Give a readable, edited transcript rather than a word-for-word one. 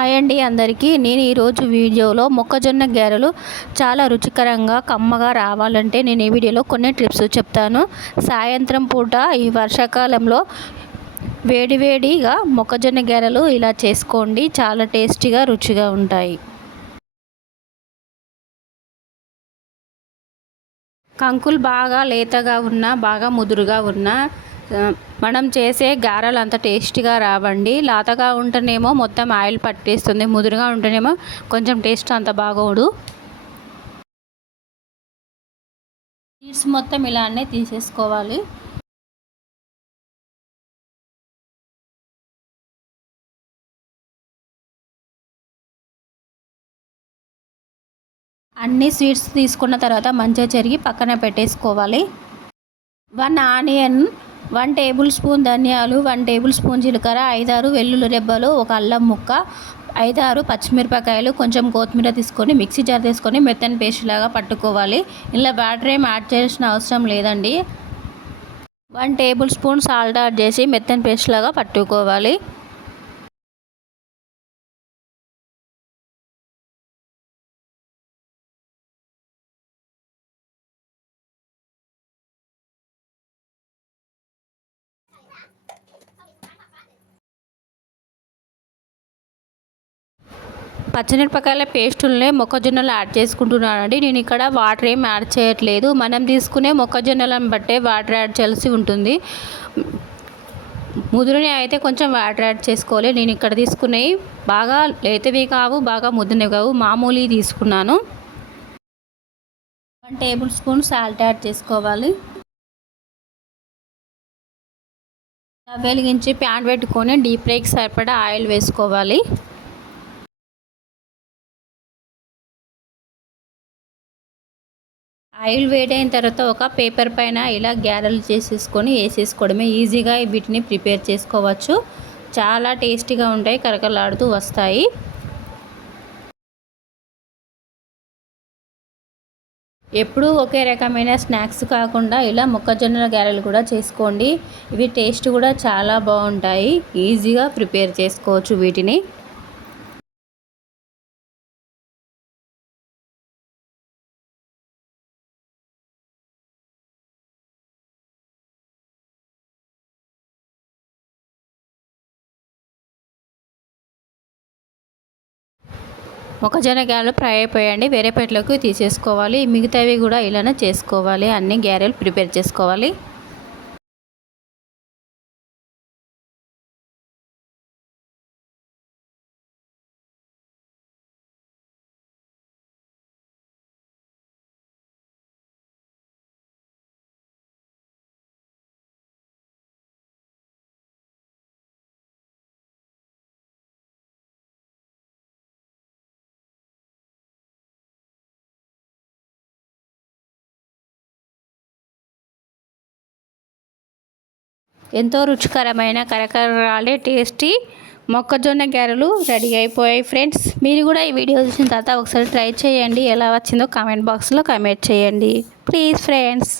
Hi అండి అందరికీ. నేను ఈరోజు వీడియోలో మొక్కజొన్న గారెలు చాలా రుచికరంగా కమ్మగా రావాలంటే నేను ఈ వీడియోలో కొన్ని టిప్స్ చెప్తాను. సాయంత్రం పూట ఈ వర్షాకాలంలో వేడివేడిగా మొక్కజొన్న గారెలు ఇలా చేసుకోండి, చాలా టేస్టీగా రుచిగా ఉంటాయి. కంకులు బాగా లేతగా ఉన్నా బాగా ముదురుగా ఉన్నా మనం చేసే గారెలు అంత టేస్టీగా రావండి. లాతగా ఉంటేనేమో మొత్తం ఆయిల్ పట్టేస్తుంది, ముదురుగా ఉంటేనేమో కొంచెం టేస్ట్ అంత బాగోడు. సీడ్స్ మొత్తం ఇలానే తీసేసుకోవాలి. అన్ని స్వీట్స్ తీసుకున్న తర్వాత మంచిగా చెరిగి పక్కన పెట్టేసుకోవాలి. 1 ఆనియన్, 1 టేబుల్ స్పూన్ ధనియాలు, 1 టేబుల్ స్పూన్ జీలకర్ర, 5-6 వెల్లుల్లి రెబ్బలు, ఒక అల్లం ముక్క, 5-6 పచ్చిమిరపకాయలు, కొంచెం కొత్తిమీర తీసుకొని మిక్సీ జార్ తీసుకొని మెత్తని పేస్ట్ లాగా పట్టుకోవాలి. ఇలా వాటర్ ఏం యాడ్ చేయాల్సిన అవసరం లేదండి. 1 టేబుల్ స్పూన్ సాల్ట్ యాడ్ చేసి మెత్తని పేస్ట్ లాగా పట్టుకోవాలి. పచ్చిమిరపకాయల పేస్టుల్నే మొక్కజొన్నలు యాడ్ చేసుకుంటున్నానండి. నేను ఇక్కడ వాటర్ ఏం యాడ్ చేయట్లేదు. మనం తీసుకునే మొక్కజొన్నలను బట్టే వాటర్ యాడ్ చేయాల్సి ఉంటుంది. ముదురుని అయితే కొంచెం వాటర్ యాడ్ చేసుకోవాలి. నేను ఇక్కడ తీసుకునేవి బాగా లేతవి కావు, బాగా ముదిరినవి కావు, మామూలు తీసుకున్నాను. 1 టేబుల్ స్పూన్ సాల్ట్ యాడ్ చేసుకోవాలి. వెలిగించి ప్యాన్ పెట్టుకొని డీప్ ఫ్రైకి సరిపడా ఆయిల్ వేసుకోవాలి. ఆయిల్ వేడైన తర్వాత ఒక పేపర్ పైన ఇలా గారెలు చేసేసుకొని వేసేసుకోవడమే. ఈజీగా వీటిని ప్రిపేర్ చేసుకోవచ్చు. చాలా టేస్టీగా ఉంటాయి, కరకలాడుతూ వస్తాయి. ఎప్పుడూ ఒకే రకమైన స్నాక్స్ కాకుండా ఇలా మొక్కజొన్నల గారెలు కూడా చేసుకోండి. ఇవి టేస్ట్ కూడా చాలా బాగుంటాయి. ఈజీగా ప్రిపేర్ చేసుకోవచ్చు వీటిని. మొక్కజొన్న గారెలు ఫ్రై అయిపోయాయండి. వేరే ప్లేట్లోకి తీసేసుకోవాలి. మిగతావి కూడా ఇలానే చేసుకోవాలి. అన్ని గారెలు ప్రిపేర్ చేసుకోవాలి. ఎంతో రుచికరమైన కరకరలాడే టేస్టీ మొక్కజొన్న గారెలు రెడీ అయిపోయాయి ఫ్రెండ్స్. మీరు కూడా ఈ వీడియో చూసిన తర్వాత ఒకసారి ట్రై చేయండి. ఎలా వచ్చిందో కామెంట్ బాక్స్లో కామెంట్ చేయండి ప్లీజ్ ఫ్రెండ్స్.